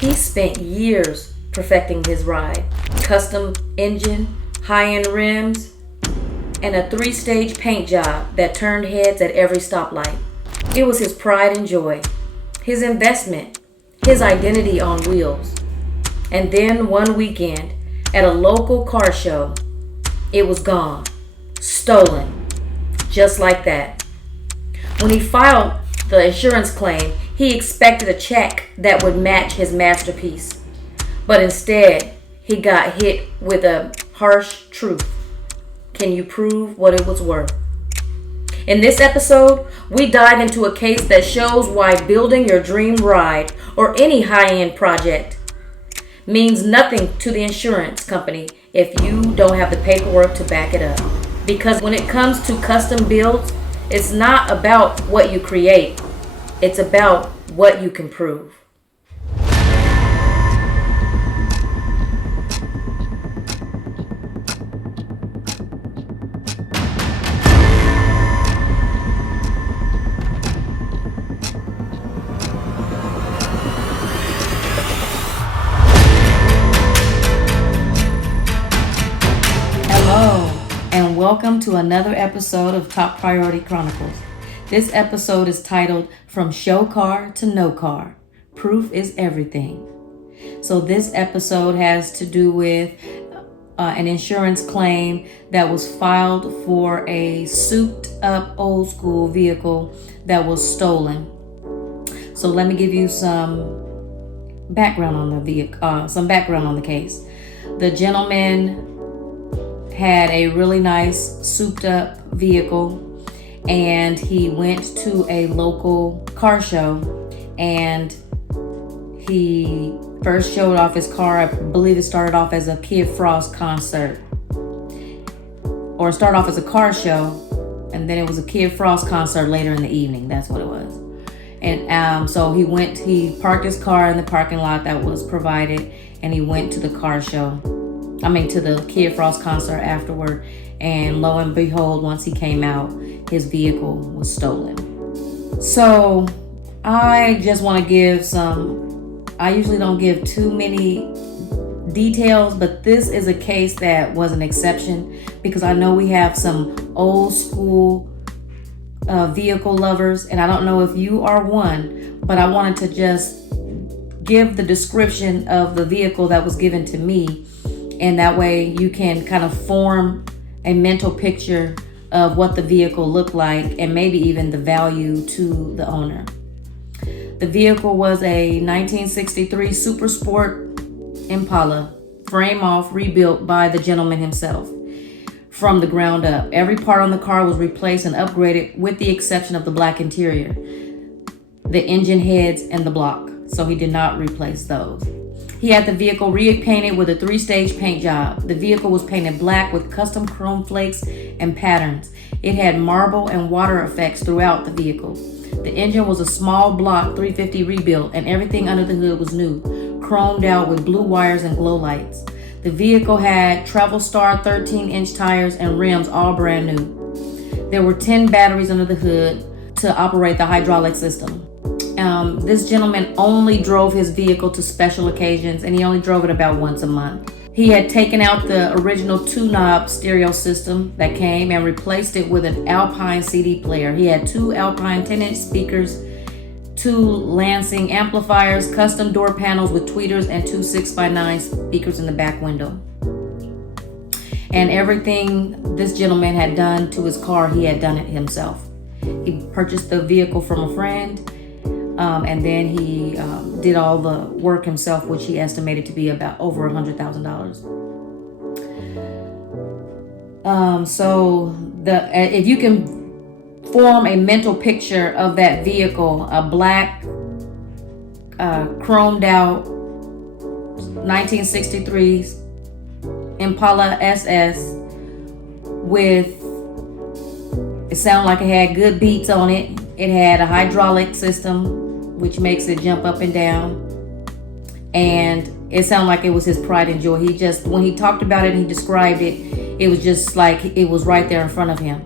He spent years perfecting his ride. Custom engine, high-end rims, and a 3-stage paint job that turned heads at every stoplight. It was his pride and joy, his investment, his identity on wheels. And then one weekend, at a local car show, it was gone, stolen, just like that. When he filed the insurance claim, he expected a check that would match his masterpiece. But instead, he got hit with a harsh truth. Can you prove what it was worth? In this episode, we dive into a case that shows why building your dream ride or any high-end project means nothing to the insurance company if you don't have the paperwork to back it up. Because when it comes to custom builds, it's not about what you create, it's about what you can prove. And welcome to another episode of Top Priority Chronicles. This episode is titled From Show Car to No Car. Proof is everything. So this episode has to do with an insurance claim that was filed for a souped up old school vehicle that was stolen. So let me give you some background on the vehicle, background on the case. The gentleman had a really nice souped up vehicle, and he went to a local car show, and he first showed off his car. I believe it started off as a Kid Frost concert, or started off as a car show, and then it was a Kid Frost concert later in the evening. That's what it was. And so he parked his car in the parking lot that was provided, and he went to the car show. To the Kid Frost concert afterward, and lo and behold, once he came out, his vehicle was stolen. So I just want to give I usually don't give too many details, but this is a case that was an exception because I know we have some old school vehicle lovers, and I don't know if you are one, but I wanted to just give the description of the vehicle that was given to me. And that way you can kind of form a mental picture of what the vehicle looked like and maybe even the value to the owner. The vehicle was a 1963 Super Sport Impala, frame off, rebuilt by the gentleman himself from the ground up. Every part on the car was replaced and upgraded with the exception of the black interior, the engine heads, and the block. So he did not replace those. He had the vehicle repainted with a 3-stage paint job. The vehicle was painted black with custom chrome flakes and patterns. It had marble and water effects throughout the vehicle. The engine was a small block 350 rebuilt, and everything under the hood was new, chromed out with blue wires and glow lights. The vehicle had Travel Star 13-inch tires and rims, all brand new. There were 10 batteries under the hood to operate the hydraulic system. This gentleman only drove his vehicle to special occasions, and he only drove it about once a month. He had taken out the original 2-knob stereo system that came and replaced it with an Alpine CD player. He had 2 Alpine 10-inch speakers, 2 Lansing amplifiers, custom door panels with tweeters, and 2 6x9 speakers in the back window. And everything this gentleman had done to his car, he had done it himself. He purchased the vehicle from a friend, and then he did all the work himself, which he estimated to be about over $100,000. So if you can form a mental picture of that vehicle, a black, chromed out 1963 Impala SS with, it sounded like it had good beats on it. It had a hydraulic system, which makes it jump up and down. And it sounded like it was his pride and joy. When he talked about it and he described it, it was just like it was right there in front of him.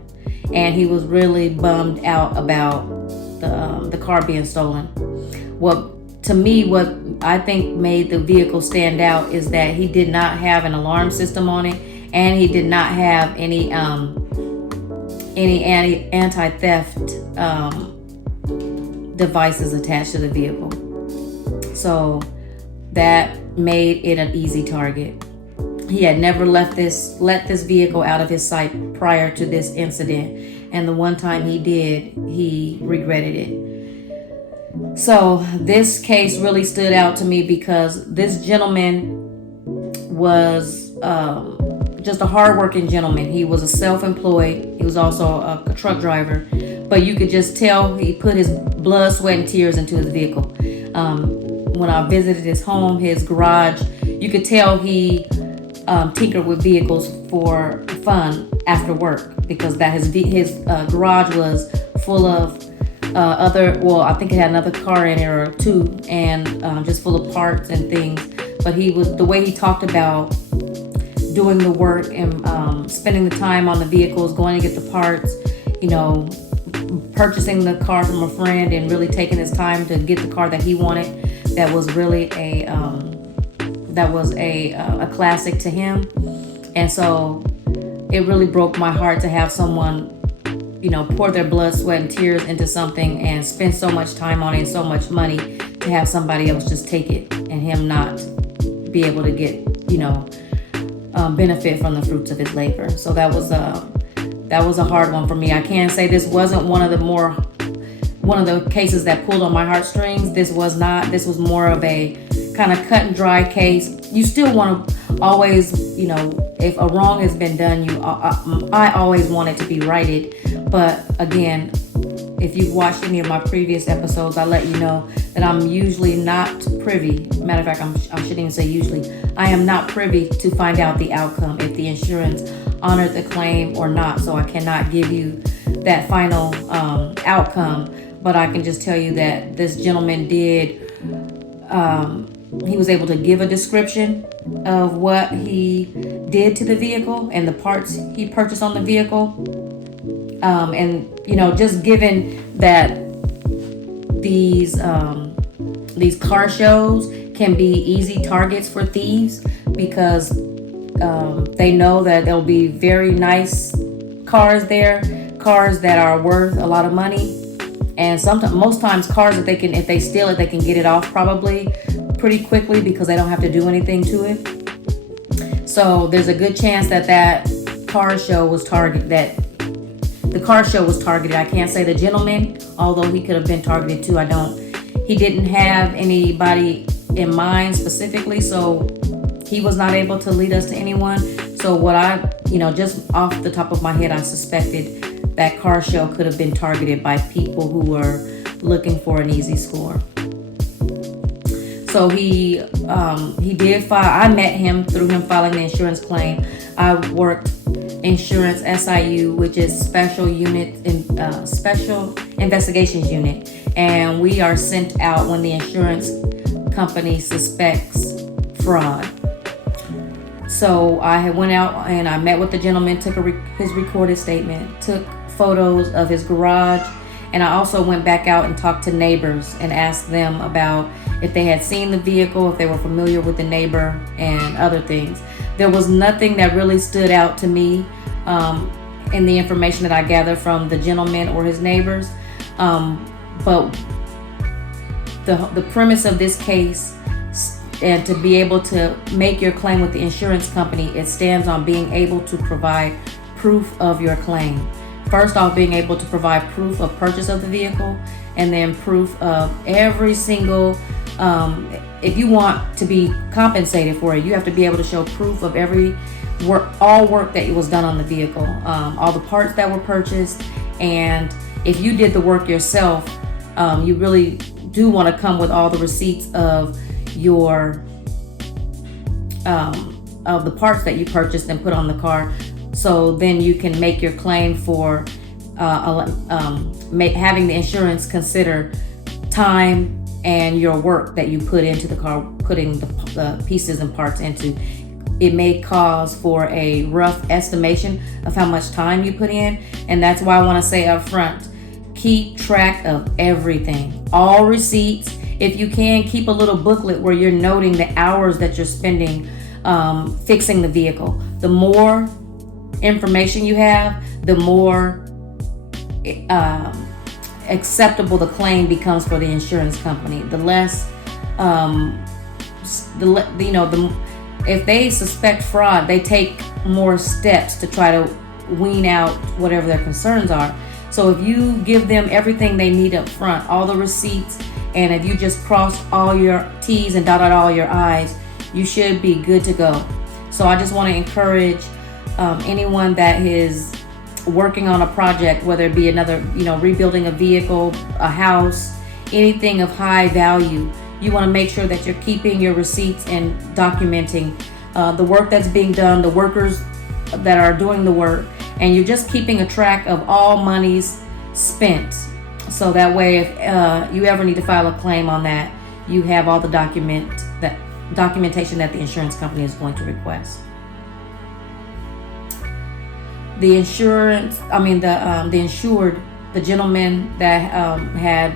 And he was really bummed out about the car being stolen. What I think made the vehicle stand out is that he did not have an alarm system on it, and he did not have any anti-theft devices attached to the vehicle. So that made it an easy target. He had never let this vehicle out of his sight prior to this incident, and the one time he did, he regretted it. So this case really stood out to me because this gentleman was just a hardworking gentleman. He was a self-employed. He was also a truck driver, but you could just tell he put his blood, sweat, and tears into his vehicle. When I visited his home, his garage, you could tell he tinkered with vehicles for fun after work, because that his garage was full of I think it had another car in it or two, and just full of parts and things. But the way he talked about doing the work and spending the time on the vehicles, going to get the parts, purchasing the car from a friend and really taking his time to get the car that he wanted. That was really a classic to him. And so it really broke my heart to have someone, pour their blood, sweat, and tears into something and spend so much time on it and so much money, to have somebody else just take it and him not be able to get, benefit from the fruits of his labor. So that was a hard one for me. I can't say this wasn't one of the cases that pulled on my heartstrings. This was not. This was more of a kind of cut and dry case. You still want to always, if a wrong has been done, I always want it to be righted. But again, if you've watched any of my previous episodes, I let you know that I'm usually not privy. Matter of fact, I shouldn't even say usually. I am not privy to find out the outcome, if the insurance honored the claim or not. So I cannot give you that final outcome. But I can just tell you that this gentleman did. He was able to give a description of what he did to the vehicle and the parts he purchased on the vehicle. And just given that these car shows can be easy targets for thieves, because they know that there'll be very nice cars there, cars that are worth a lot of money. And most times cars that if they steal it, they can get it off probably pretty quickly because they don't have to do anything to it. So there's a good chance that car show was targeted, the car show was targeted. I can't say the gentleman, although he could have been targeted too. He didn't have anybody in mind specifically, so he was not able to lead us to anyone. So what just off the top of my head, I suspected that car show could have been targeted by people who were looking for an easy score. So he did file. I met him through him filing the insurance claim. I worked insurance SIU, which is special investigations unit, and we are sent out when the insurance company suspects fraud. So I went out and I met with the gentleman, took his recorded statement, took photos of his garage, and I also went back out and talked to neighbors and asked them about if they had seen the vehicle, if they were familiar with the neighbor, and other things. There was nothing that really stood out to me in the information that I gathered from the gentleman or his neighbors. But the premise of this case, and to be able to make your claim with the insurance company, it stands on being able to provide proof of your claim. First off, being able to provide proof of purchase of the vehicle, and then proof of every single, if you want to be compensated for it, you have to be able to show proof of all work that was done on the vehicle, all the parts that were purchased. And if you did the work yourself, you really do want to come with all the receipts of of the parts that you purchased and put on the car. So then you can make your claim for having the insurance consider time and your work that you put into the car, putting the pieces and parts into. It may cause for a rough estimation of how much time you put in. And that's why I want to say up front, keep track of everything, all receipts, If you can, keep a little booklet where you're noting the hours that you're spending fixing the vehicle. The more information you have, the more acceptable the claim becomes for the insurance company. The less, if they suspect fraud, they take more steps to try to wean out whatever their concerns are. So if you give them everything they need up front, all the receipts, and if you just cross all your T's and dotted all your I's, you should be good to go. So I just want to encourage anyone that is working on a project, whether it be another, rebuilding a vehicle, a house, anything of high value, you want to make sure that you're keeping your receipts and documenting the work that's being done, the workers that are doing the work, and you're just keeping a track of all monies spent. So that way, if you ever need to file a claim on that, you have all the documentation that the insurance company is going to request. The insured, the gentleman that had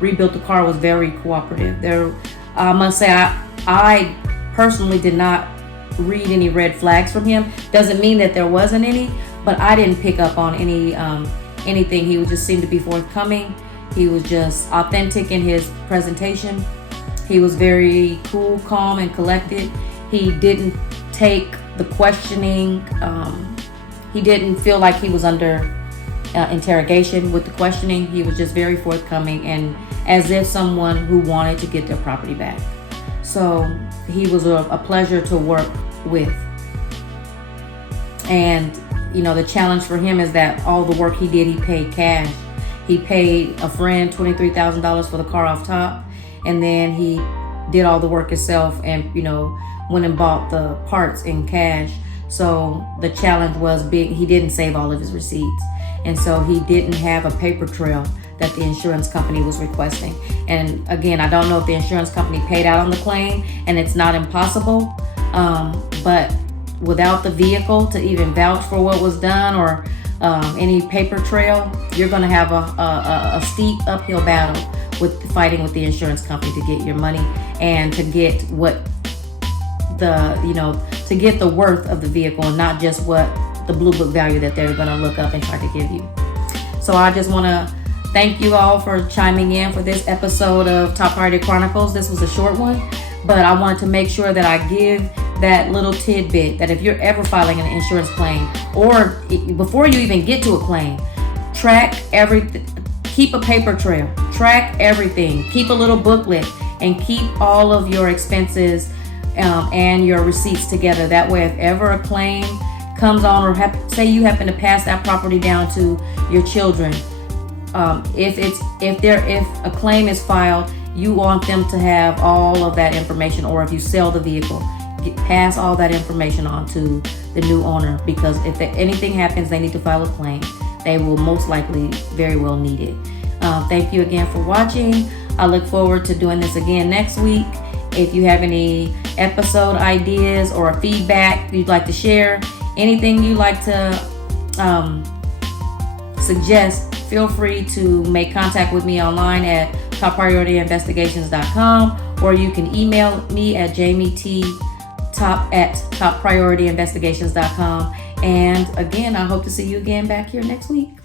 rebuilt the car was very cooperative. I must say, I personally did not read any red flags from him. Doesn't mean that there wasn't any, but I didn't pick up on anything. He just seemed to be forthcoming. He was just authentic in his presentation. He was very cool, calm, and collected. He didn't take the questioning. He didn't feel like he was under interrogation with the questioning. He was just very forthcoming and as if someone who wanted to get their property back. So he was a pleasure to work with. And the challenge for him is that all the work he did, he paid cash. He paid a friend $23,000 for the car off top, and then he did all the work himself and went and bought the parts in cash. So the challenge was big. He didn't save all of his receipts, and so he didn't have a paper trail that the insurance company was requesting. And again, I don't know if the insurance company paid out on the claim, and it's not impossible, but without the vehicle to even vouch for what was done or any paper trail, you're going to have a steep uphill battle with fighting with the insurance company to get your money and to get to get the worth of the vehicle and not just what the blue book value that they're going to look up and try to give you. So I just want to thank you all for chiming in for this episode of Top Priority Chronicles. This was a short one, but I wanted to make sure that I give that little tidbit that if you're ever filing an insurance claim, or before you even get to a claim, track everything, keep a paper trail, track everything, keep a little booklet, and keep all of your expenses and your receipts together. That way, if ever a claim comes on, or say you happen to pass that property down to your children, if a claim is filed, you want them to have all of that information. Or if you sell the vehicle, pass all that information on to the new owner, because if anything happens, they need to file a claim. They will most likely very well need it. Thank you again for watching. I look forward to doing this again next week. If you have any episode ideas or feedback you'd like to share, anything you'd like to suggest, feel free to make contact with me online at toppriorityinvestigations.com, or you can email me at JammieT@toppriorityinvestigations.com. And again, I hope to see you again back here next week.